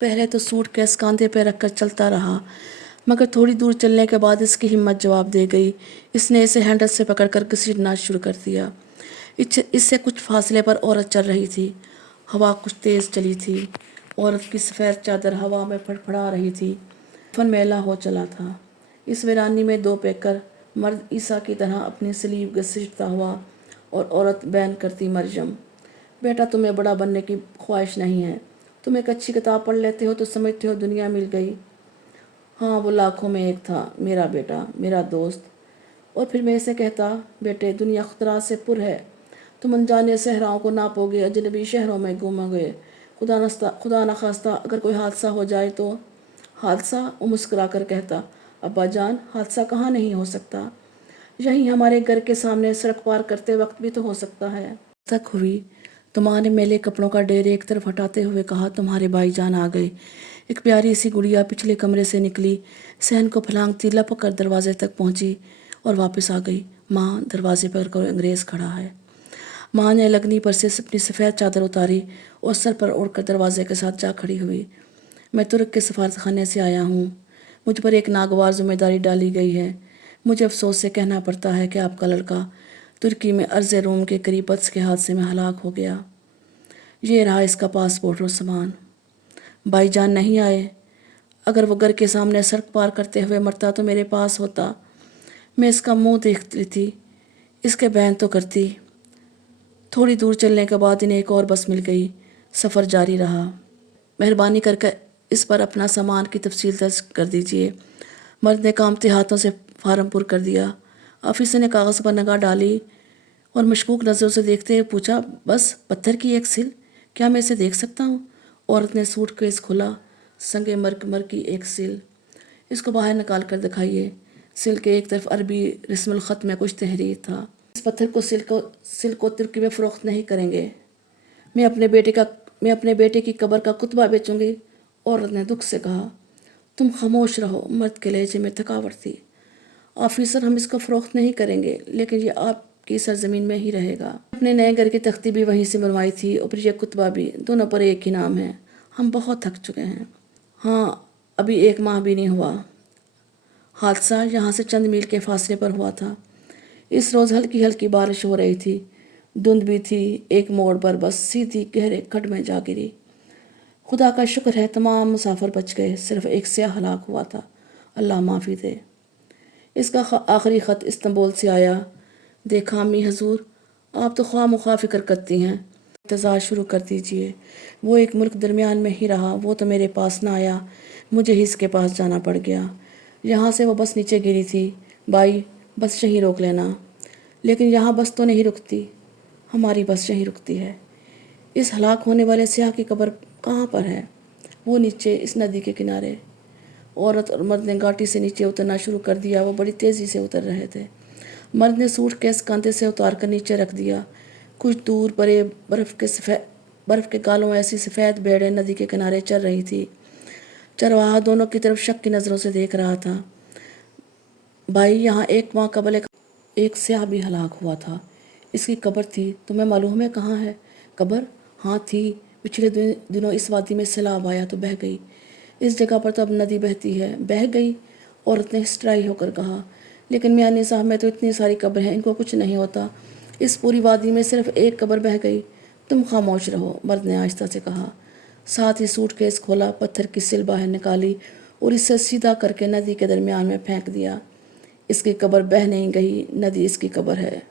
पहले तो सूटकेस कांधे पे रखकर चलता रहा, मगर थोड़ी दूर चलने के बाद इसकी हिम्मत जवाब दे गई। इसने इसे हैंडल से पकड़कर घसीटना शुरू कर दिया। इससे कुछ फासले पर औरत चल रही थी। हवा कुछ तेज चली थी। औरत की सफ़ेद चादर हवा में फड़फड़ा रही थी। कफन मैला हो चला था। इस वीरानी में दो पैकर, मर्द ईसा की तरह अपनी सलीब घसीटता हुआ और औरत बैन करती, मरियम बेटा, तुम्हें बड़ा बनने की ख्वाहिश नहीं है। तुम एक अच्छी किताब पढ़ लेते हो तो समझते हो दुनिया मिल गई। हाँ, वो लाखों में एक था, मेरा बेटा, मेरा दोस्त। और फिर मैं इसे कहता, बेटे, दुनिया खतरा से पुर है। तुम अनजाने सहराओं को नापोगे, अजनबी शहरों में घूमोगे। खुदा न खास्ता अगर कोई हादसा हो जाए तो। हादसा? वो मुस्कुरा कर कहता, अब्बा जान, हादसा कहाँ नहीं हो सकता। यहीं हमारे घर के सामने सड़क पार करते वक्त भी तो हो सकता है। तक हुई तो माँ ने मैले कपड़ों का ढेर एक तरफ हटाते हुए कहा, तुम्हारे भाईजान आ गए। एक प्यारी सी गुड़िया पिछले कमरे से निकली, सहन को फलांगती लपक कर दरवाजे तक पहुंची और वापस आ गई। माँ, दरवाजे पर कोई अंग्रेज़ खड़ा है। माँ ने लगनी पर से अपनी सफ़ेद चादर उतारी और सर पर ओढ़कर दरवाजे के साथ जा खड़ी हुई। मैं तुर्क के सफारत खाने से आया हूँ। मुझ पर एक नागवार जिम्मेदारी डाली गई है। मुझे अफसोस से कहना पड़ता है कि आपका लड़का तुर्की में अर्ज़ रोम के करीब बस के हादसे में हलाक हो गया। ये रहा इसका पासपोर्ट और सामान। भाईजान नहीं आए। अगर वो घर के सामने सड़क पार करते हुए मरता तो मेरे पास होता। मैं इसका मुंह देख लेती, इसके बयान तो करती। थोड़ी दूर चलने के बाद इन्हें एक और बस मिल गई। सफ़र जारी रहा। मेहरबानी करके इस पर अपना सामान की तफसील दर्ज कर दीजिए। मर्द ने कांपते हाथों से फार्म पुर कर दिया। ऑफिसर ने कागज़ पर निगाह डाली और मशकूक नज़रों से देखते हुए पूछा, बस पत्थर की एक सिल, क्या मैं इसे देख सकता हूँ? औरत ने सूटकेस खोला। संगे मरकमर की एक सिल। इसको बाहर निकाल कर दिखाइए। सिल के एक तरफ अरबी रस्मुल ख़त में कुछ तहरीर था। इस पत्थर को सिल को तुर्की में फ़रोख्त नहीं करेंगे। मैं अपने बेटे की कब्र का कुतबा बेचूंगी। औरत ने दुख से कहा। तुम खामोश रहो। मर्द के लहजे में थकावट थी। ऑफिसर, हम इसको फ़रोख्त नहीं करेंगे, लेकिन ये आपकी सरजमीन में ही रहेगा। अपने नए घर की तख्ती भी वहीं से बनवाई थी और ये कुतबा भी, दोनों पर एक ही नाम है। हम बहुत थक चुके हैं। हाँ, अभी 1 माह भी नहीं हुआ। हादसा यहाँ से चंद मील के फासले पर हुआ था। इस रोज़ हल्की हल्की बारिश हो रही थी। धुंध भी थी। एक मोड़ पर बस सीधी गहरे खड्ड में जा गिरी। खुदा का शुक्र है तमाम मुसाफिर बच गए, सिर्फ एक स्याह हलाक हुआ था। अल्लाह माफ़ी दे। इसका आखिरी ख़त इस्तांबुल से आया। देखा अम्मी हजूर, आप तो ख्वाह मुख्वाह फ़िक्र करती हैं। इंतज़ार शुरू कर दीजिए। वो एक मुल्क दरमियान में ही रहा। वो तो मेरे पास ना आया, मुझे ही इसके पास जाना पड़ गया। यहाँ से वो बस नीचे गिरी थी। भाई, बस यहीं रोक लेना। लेकिन यहाँ बस तो नहीं रुकती। हमारी बस यहीं रुकती है। इस हलाक होने वाले स्याह की कब्र कहाँ पर है? वो नीचे, इस नदी के किनारे। औरत और मर्द ने घाटी से नीचे उतरना शुरू कर दिया। वो बड़ी तेज़ी से उतर रहे थे। मर्द ने सूटकेस कांधे से उतार कर नीचे रख दिया। कुछ दूर परे बर्फ़ के गालों ऐसी सफ़ेद भेड़ें नदी के किनारे चल रही थी। चरवाहा दोनों की तरफ शक की नज़रों से देख रहा था। भाई, यहाँ 1 माह कबल एक स्याह भी हलाक हुआ था। इसकी कब्र थी। तुम्हें मालूम है कहाँ है कब्र? हाँ थी। पिछले दिनों इस वादी में सैलाब आया तो बह गई। इस जगह पर तो अब नदी बहती है। बह गई? औरत ने हिस्ट्राई होकर कहा। लेकिन मियानी साहब में तो इतनी सारी कब्र हैं, इनको कुछ नहीं होता। इस पूरी वादी में सिर्फ एक कब्र बह गई। तुम खामोश रहो, मर्द ने आहिस्ता से कहा। साथ ही सूटकेस खोला, पत्थर की सिल बाहर निकाली और इसे सीधा करके नदी के दरमियान में फेंक दिया। इसकी कब्र बह नहीं गई, नदी इसकी कब्र है।